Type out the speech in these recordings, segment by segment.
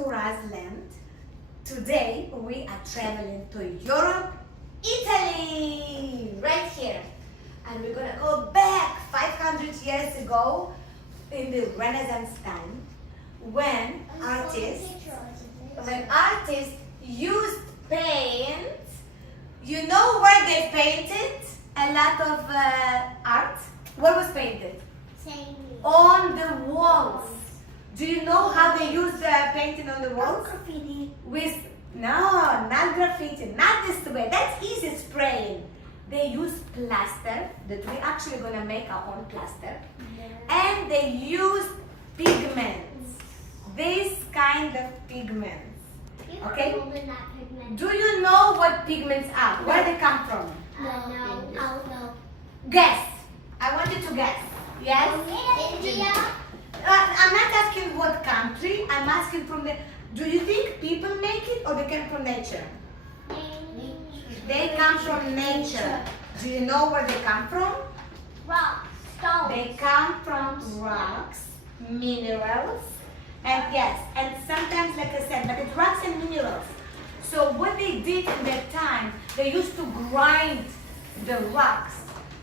to Razland. Today we are traveling to Europe, Italy, right here. And we're gonna go back 500 years ago in the Renaissance time when artists used paint. You know where they painted a lot of art? What was painted? On the walls. Do you know how they use painting on the walls? Graffiti. No, not graffiti, not this way. That's easy spraying. They use plaster, that we're actually gonna make our own plaster. And they use pigments. This kind of pigments. Okay? Do you know what pigments are? Where they come from? No. Guess. I want you to guess. Yes? India. I'm not asking what country. I'm asking from the. Do you think people make it or they come from nature? They come from nature. Do you know where they come from? Rocks. Stones. They come from rocks, minerals, and yes, and sometimes, like I said, but it's rocks and minerals. So what they did in that time, they used to grind the rocks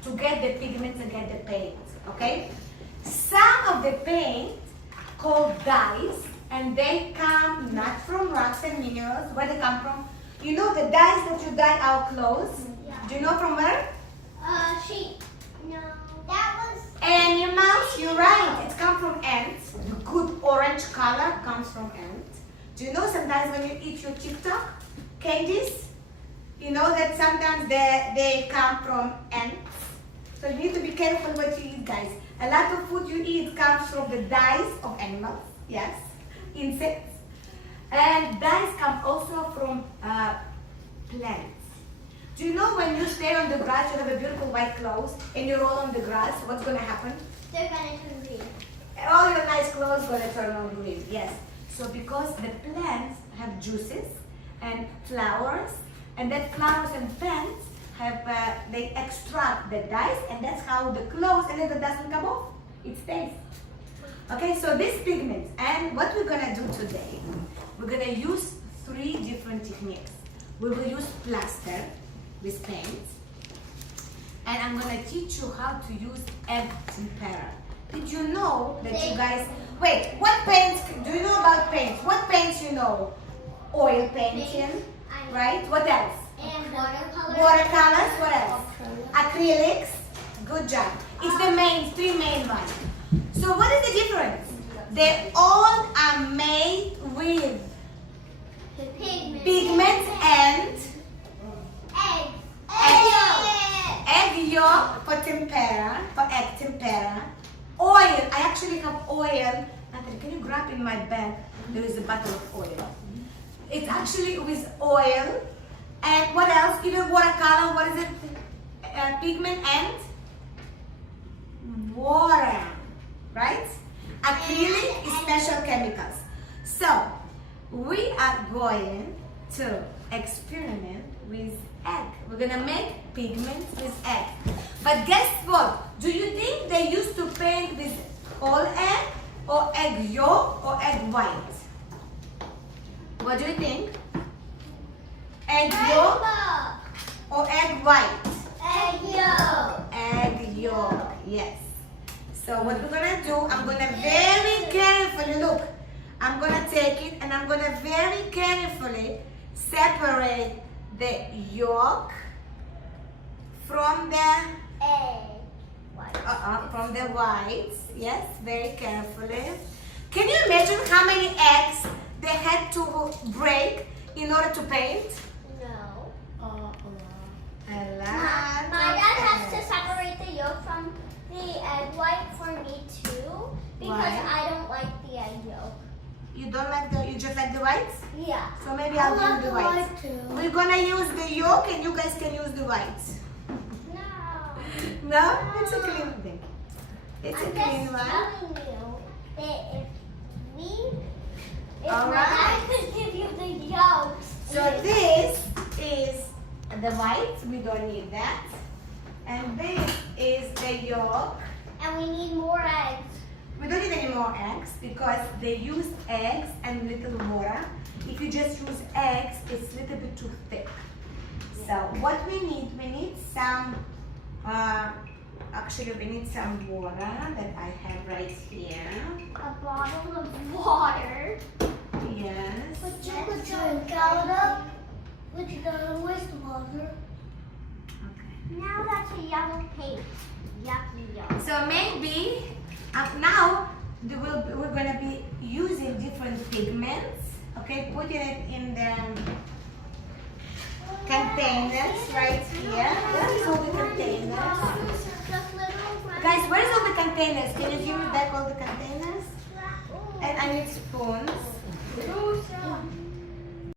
to get the pigments and get the paint. Okay? Some of the paint called dyes, and they come not from rocks and minerals. Where they come from? You know the dyes that you dye our clothes? Yeah. Do you know from where? Sheep. No. That was Animals, you're right. It comes from ants. The good orange color comes from ants. Do you know sometimes when you eat your TikTok candies, you know that sometimes they come from ants? So you need to be careful what you eat, guys. A lot of food you eat comes from the dyes of animals, yes, insects. And dyes come also from plants. Do you know when you stay on the grass, you have a beautiful white clothes, and you roll on the grass, what's going to happen? they're gonna turn green. All your nice clothes going to turn on green, yes. So because the plants have juices and flowers, and that flowers and plants have, they extract the dyes, and that's how the clothes, and then it doesn't come off, it stays. Okay, so these pigments, and what we're going to do today, we're going to use 3 different techniques. We will use plaster with paint, and I'm going to teach you how to use egg tempera. Did you know that you guys, wait, what paints, do you know about paints? What paints you know? Oil painting, right? What else? And watercolor. Watercolors, what else? Acrylics, good job. It's the main, 3 main ones. So what is the difference? They all are made with pigments and egg yolk for tempera, for egg tempera. Oil, I actually have oil. Natalie, can you grab in my bag? There is a bottle of oil. It's actually with oil. And what else? Even watercolor, what is it? Pigment and water, right? Acrylic is special chemicals. So, we are going to experiment with egg. We're gonna make pigments with egg. But guess what? Do you think they used to paint with all egg, or egg yolk, or egg white? What do you think? Egg yolk or egg white? Egg yolk. Egg yolk, yes. So what we're gonna do, I'm gonna very carefully, look, I'm gonna take it and I'm gonna very carefully separate the yolk from the from the whites. Yes, very carefully. Can you imagine how many eggs they had to break in order to paint? No. A lot. My dad has to separate the yolk from the egg white for me too, because Why? I don't like the egg yolk. You don't like the, you just like the whites? Yeah. So maybe I'll do the whites. We're gonna use the yolk and you guys can use the whites. No. No? It's a clean thing. It's a I'm clean just one. telling you that if All my right. dad could give you the yolks. So this is the whites. We don't need that. And this is the yolk. And we need more eggs. We don't need any more eggs because they use eggs and little water. If you just use eggs, it's a little bit too thick. So what we need some, actually we need some water that I have right here. A bottle of water. Yes. But you could drink out of, but you gotta waste the water. Okay. Now that's a yellow paint. Yucky yellow. So maybe now we're gonna be using different pigments. Okay, putting it in the containers right here. Where's all the containers? Just little Guys, where's all the containers? Can you give me back all the containers? And I need spoons.